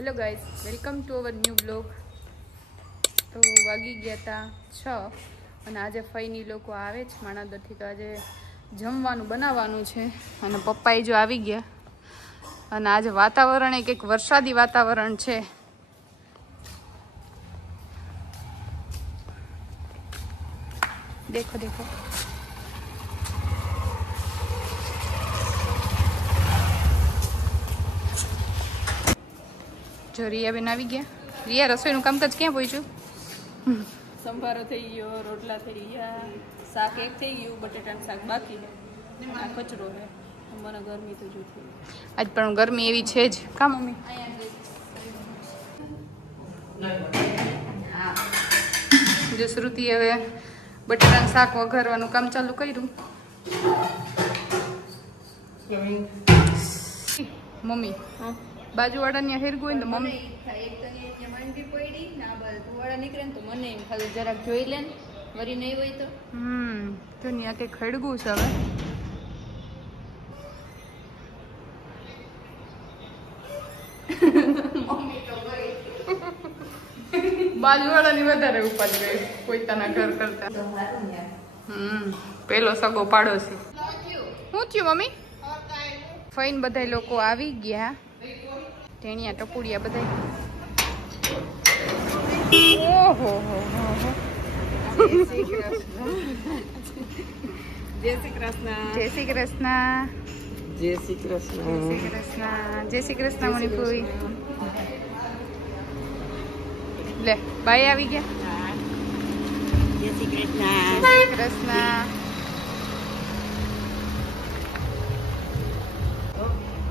Hello guys, welcome to our new blog. તો વાગી ગયા હતા 6 અને આજે ફઈની લોકો આવે છે માણાદરથી. તો આજે જમવાનું બનાવવાનું છે અને પપ્પાએ જો આવી ગયા. અને આજે વાતાવરણ એક વરસાદી વાતાવરણ છે. દેખો દેખો, જો રિયા બેન આવી ગયા. રિયા, રસોઈનું કામકાજ ક્યાં પહોંચ્યું? સંભારો થઈ ગયો, રોટલા થઈ ગયા, શાક એક થઈ ગયું, બટેટાનું શાક બાકી છે, આ કચરો છે. મને ગરમી તો જો થઈ. આજ પણ ગરમી એવી છે જ. કા મમ્મી? જો શ્રુતિ હવે બટેટાનું શાક વઘારવાનું કામ ચાલુ કર્યું. મમ્મી બાજુવાળાની હેરગું હોય ને તો મમ્મી એક તો મંડી પડી ના બસ ધુવાડા નીકળે ને તો મને એમ ખાલી જરાક જોઈ લે ને, વરી નહીં હોય તો તો ત્યાં કંઈક ખડગું છે હવે. બાજુવાળાની વધારે ઉપાડ ગઈ પોતાના ઘર કરતા. પેલો સગો પાડોશી. શું થયું મમ્મી? ફઈને બધા લોકો આવી ગયા. ટેણિયા ટપુડિયા બધા. ઓહો હો હો. જય શ્રી કૃષ્ણ. જય શ્રી કૃષ્ણ. જય શ્રી કૃષ્ણ. જય શ્રી કૃષ્ણ. જય શ્રી કૃષ્ણ મણિપુરી. લે બાઈ આવી ગયા. જય શ્રી કૃષ્ણ. જય શ્રી કૃષ્ણ.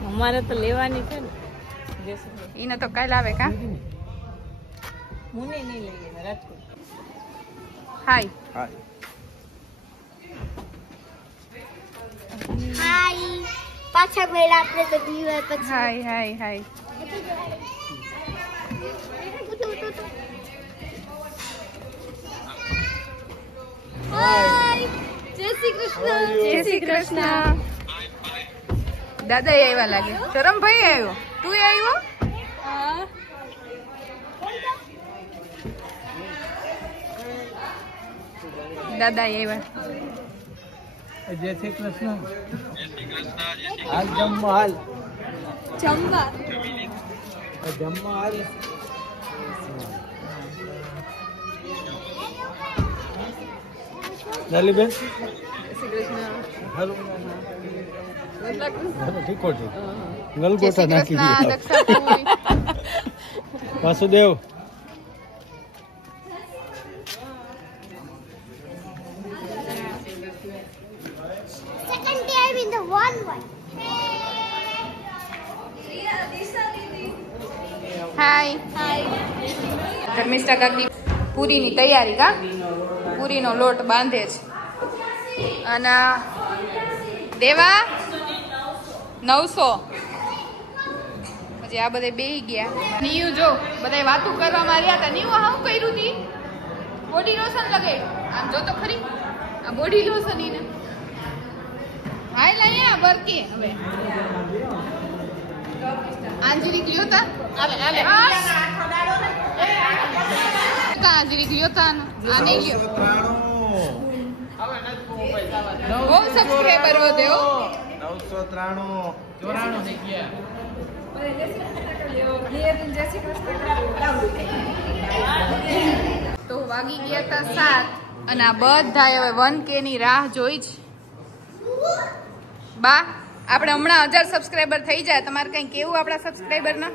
અમારે તો લેવાની છે ને. એને તો કાલ આવે કા? મુને નહીં લઈએ રાજકોટ. હાય હાય પાછા મેળા આપણે તો દીવાર પછી હાય હાય હાય. હાય જય શ્રી કૃષ્ણ. જય શ્રી કૃષ્ણ. દાદા આવ્યા લાગે. ધરમભાઈ આવ્યો. તું આવ્યો? દાદા આવ્યા. જય શ્રી કૃષ્ણ. હાલ જમવા હાલ. જમવા જમવા હાલ. લાલીબેન હાલો. ઠીકો છે. ગલગોટા નાખી દીધા. Vasudev second time in the one. હાય ધર્મિષ્ઠા કાકી પૂરીની તૈયારી કા? પૂરીનો લોટ બાંધે છે. અને દેવા 900. પછી આ બધા બેહી ગયા. નીયુ જો બધા વાતું કરવા માર્યા હતા. નીયુ શું કર્યું તી? બોડી લોશન લગાવ્યું. આમ જો તો ખરી, આ બોડી લોશન ઈને હાય લાયા બરકી. હવે આંજરી ગયો તા. આવે આવે આંજરી ગયો તા. આ નહીં ગયો. બહુ સબસ્ક્રાઈબર વધે હો. 993 થઈ ગયા. તો વાગી ગયા હતા 7 અને આ બધા હવે 1K ની રાહ જોઈ છે. બા આપણે હમણાં 1000 સબસ્ક્રાઈબર થઈ જાય. તમારે કઈ કેવું આપણા સબસ્ક્રાઈબર ના?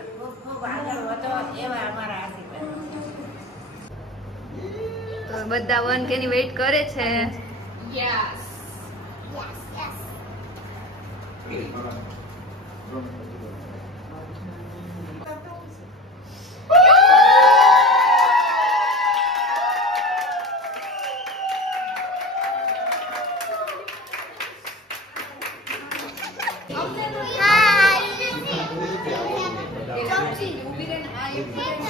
તો બધા 1K ની વેઇટ કરે છે. યસ.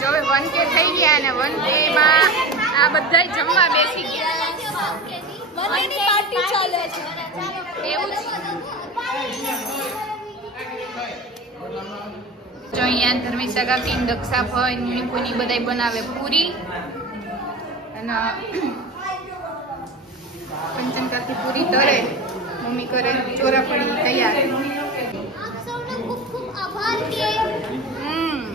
જો 1K થઈ ગયા અને 1K માં આ બધા જમવા બેસી ગયા. પાર્ટી ચાલે છે. એવું જ. જો અહીંયા ધર્મિષ્ઠા કાકી દક્ષા ભાઈ નિપુની બધા બનાવે પૂરી અને પંચમ કાકી પૂરી તરે મમ્મી કરે ચોરાફળી તૈયાર. આપ સૌનો ખૂબ ખૂબ આભાર કે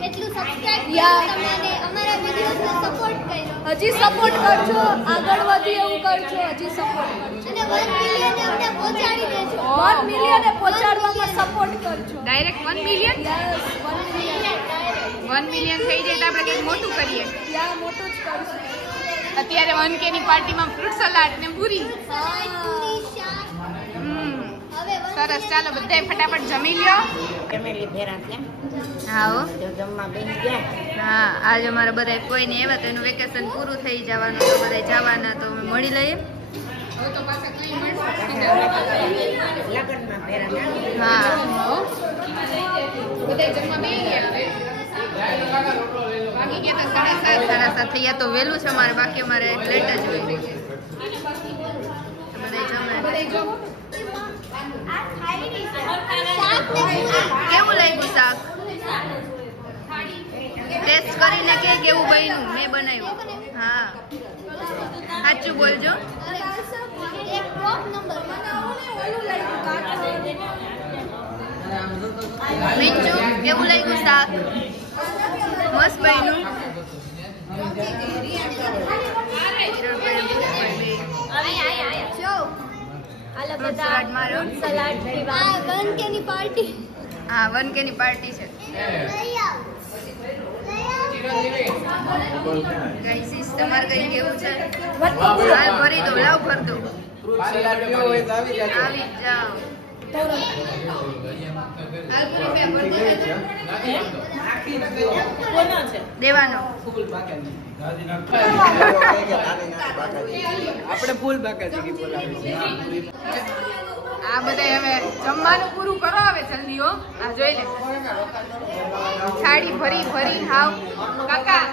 એટલું સબસ્ક્રાઇબ કર્યું તમને અને અમારા વિડિયોઝને સપોર્ટ કર્યો. હજી સપોર્ટ કરજો, આગળ વધી એવું કરજો, હજી સપોર્ટ કરજો અને 1 મિલિયન અમને પહોંચાડી દેજો. 1 મિલિયન પહોંચાડવામાં સપોર્ટ કરજો. ડાયરેક્ટ 1 મિલિયન યસ 1 મિલિયન થઈ જાય તો આપણે કંઈક મોટું કરીએ. ત્યાં મોટું જ કરશું. અત્યારે 1K ની પાર્ટીમાં ફ્રૂટ સલાડ ને પૂરી. પૂરી શાક હવે સરસ, ચાલો બધાય ફટાફટ જમી લ્યો. ફેમિલી ભેરા થયા હા હો. જો જમવા બેસી ગયા. હા, આજ અમારે બધા કોઈ નહીં આવ્યા તો એનું વેકેશન પૂરું થઈ જવાનું તો બધા જવાના તો અમે મળી લઈએ. હવે તો પાછા કઈ મળશે. લગ્નમાં ભેરા થયા. હા બધા જમવા બેસી ગયા હવે. બાકી ગયા તો 7:30 થઈ ગયા તો વહેલું છે અમારે, બાકી અમારે લેટ જ હોય. બધા જમે. કેવું લાગ્યું શાક? ટેસ્ટ કરીને કે કેવું બન્યું? મેં બનાવ્યું. હા સાચું બોલજો. એક ટોપ નંબર મીઠું કેવું લાગ્યું શાક? મસ્ત બન્યું. સલાડ મારો. આ 1K ની પાર્ટી હા 1K ની પાર્ટી છે. ગાઈસ તમારે કઈ કેવું છે? હાલ ભરી દો, લાવ ભર દો. આવી જાઓ. દેવાનો આપણે ફૂલ બાકાજી બોલાવી. આ બધા હવે જમવાનું પૂરું કરો હવે જલ્દી હો. આ જોઈ લે થાળી ભરી ભરી હાવ. કાકા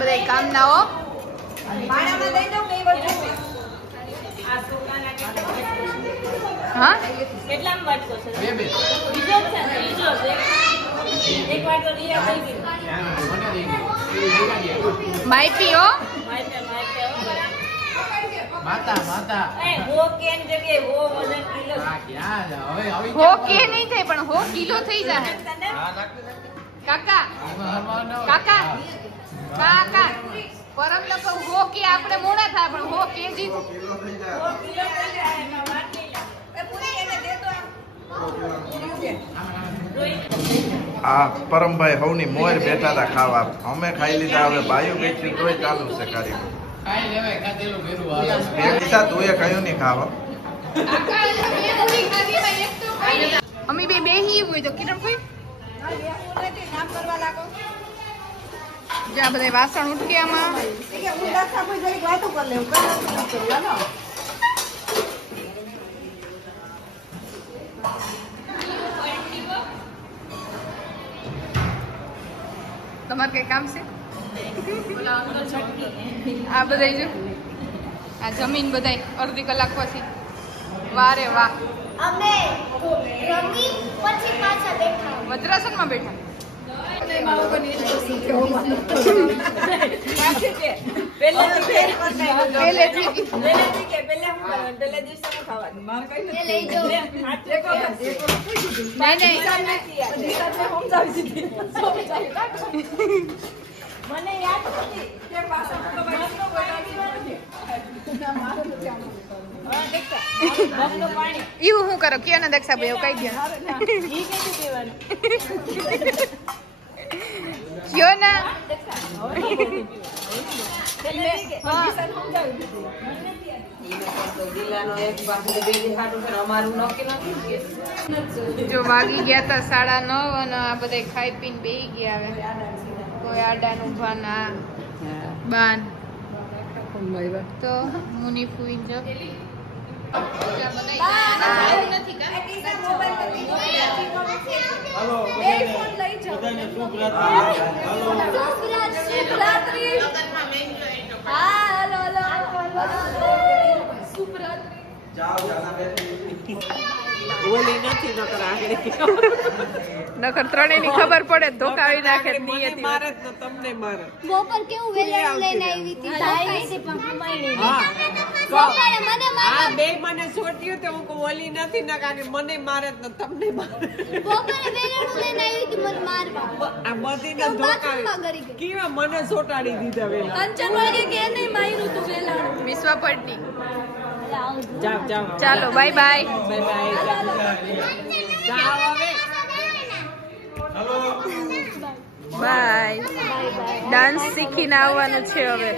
બધા કામ ના હો. હા માહિતી હો. હો કે નહીં થાય પણ હો કિલો થઈ જાય. કાકા કાકા કાકા પરમ લોકો હો કે આપણે મોડા થાય પણ હો કેજી આ પરમભાઈ હવની મોર બેઠા હતા ખાવા. અમે ખાઈ લીધા, હવે ભાઈઓ કઈ તોય ચાલુ છે કાર્ય. તું એ કયું નહીં ખાવા. અમે બે બેહી હોય તો કિરણ કોઈ જ્યાં બધા વાસણ ઉઠ્યામાં તમારે કઈ કામ છે? આ બધા જો આ જમીન બધા અડધી કલાક પછી. વારે વાહ. અમે રમી પછી પાછા બેઠા. વજ્રાસનમાં બેઠા. એવું શું કરો કયો ને દક્ષા ભાઈ કઈ ગયા કયો ના જો વાગી ગયા તા 9:30 અને આ બધા ખાઈ પીને બેહી ગયા. હવે કોઈ આડાનું ભાના બાન તો મુની ફૂઈ જો ઓલી નથી નકર આગળ નકર ત્રણેયની ખબર પડે ધોકાવી નાખે નિયતિ મારે તો તમને મારે બપોર કેવું વેલણ લઈને આવી હતી હા બપોરે મને હા બે મને છોટ્યું તો હું કહું ઓલી નથી ના કારણ મને મારે તો તમને મારે બપોરે વેલણ લઈને આવી હતી મને મારવા આ બધી ને ધોકાવી કેવા મને છોટાડી દીધા વેલા કંચન વાગે કે નહીં માર્યું તું વેલા વિશ્વા પડતી જાવ જાવ ચાલો બાય બાય બાય બાય જાવ હવે બાય ડાન્સ શીખીને આવવાનું છે હવે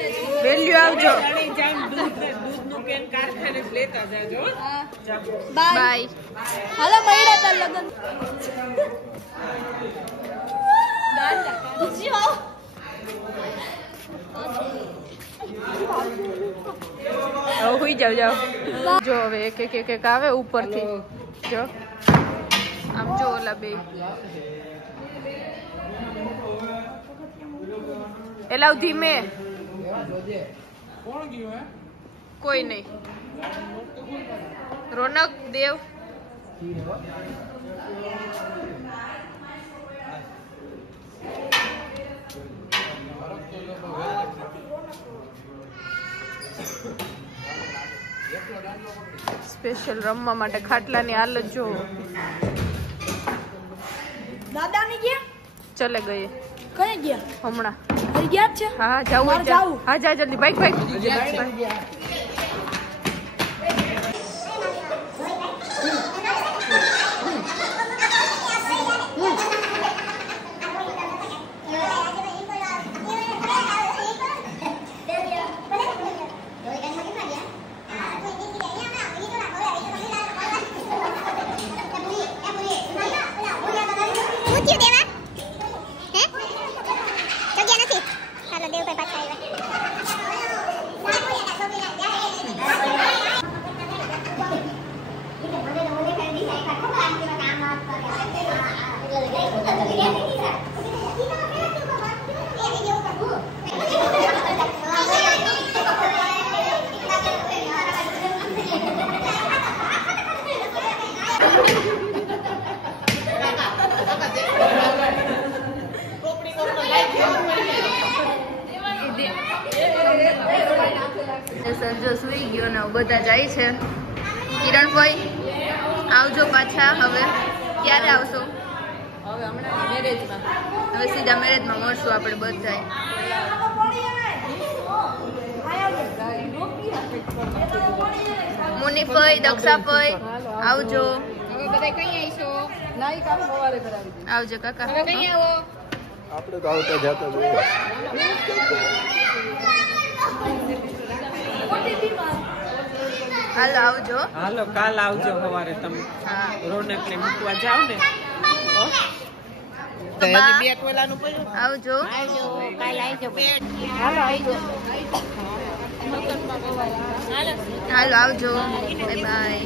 વેલ્યુ આવજો દૂધનું કેન કારખાને લેતા જાજો બાય હાલો બૈડા તાર લગન જો હવે હુઈ જાવ જાવ જો હવે એક એક એક એક આવે ઉપરથી જો આમ જો ઓલા બે એલાવ ધીમે કોઈ નહીં રોનક દેવ સ્પેશિયલ રમવા માટે ખાટલાની હાલત જો દાદા ને ગયા ચલે ગયે કઈ ગયા હમણાં ગયા છે હા જાવું હા જા જલ્દી બાઈક બાઈક સંજો સુઈ ગયો ને બધા જાય છે. કિરણભાઈ આવજો પાછા. હવે ક્યારે આવશો? હવે હમણાં મેરેજમાં. હવે સીધા મેરેજમાં મળશું આપણે બધા. મુનિભાઈ, દક્ષાભાઈ આવજો. હવે બધા કઈ આવીશો? નાઈ કામ સવારે કરાવી. આવજો કાકા. હવે કઈ આવો? આપણે તો આવતા જતા જોઈએ. હાલો આવજો. હાલો કાલ આવજો સવારે તમે. હા રોનક ને મૂકવા જાવ ને. આવજો. કાલ આવજો. હાલો આવજો. Bye bye.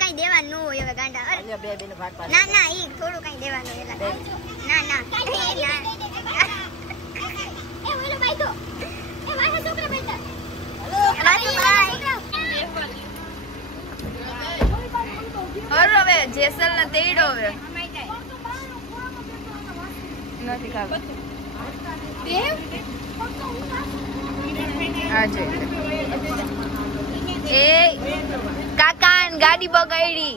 કઈ દેવાનું હોય હવે ગાંડા. ના ના ઈ થોડું કઈ દેવાનું ના ના હવે જેસલ ને તેડો હવે નથી ખાવા. આજે એ કાકા ગાડી બગાડી.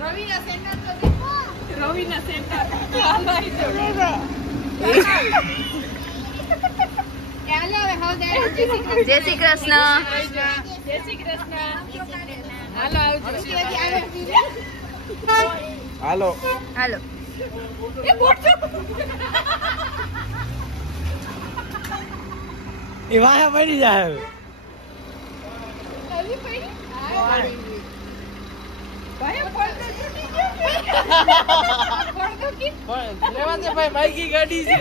રવિના સેન્ટર. જય શ્રી કૃષ્ણ. જય શ્રી કૃષ્ણ. હાલો આવજો. હાલો હાલો. એ વાયા પડી જાય. લેવા દે ભાઈ બાઈકી ગાડી છે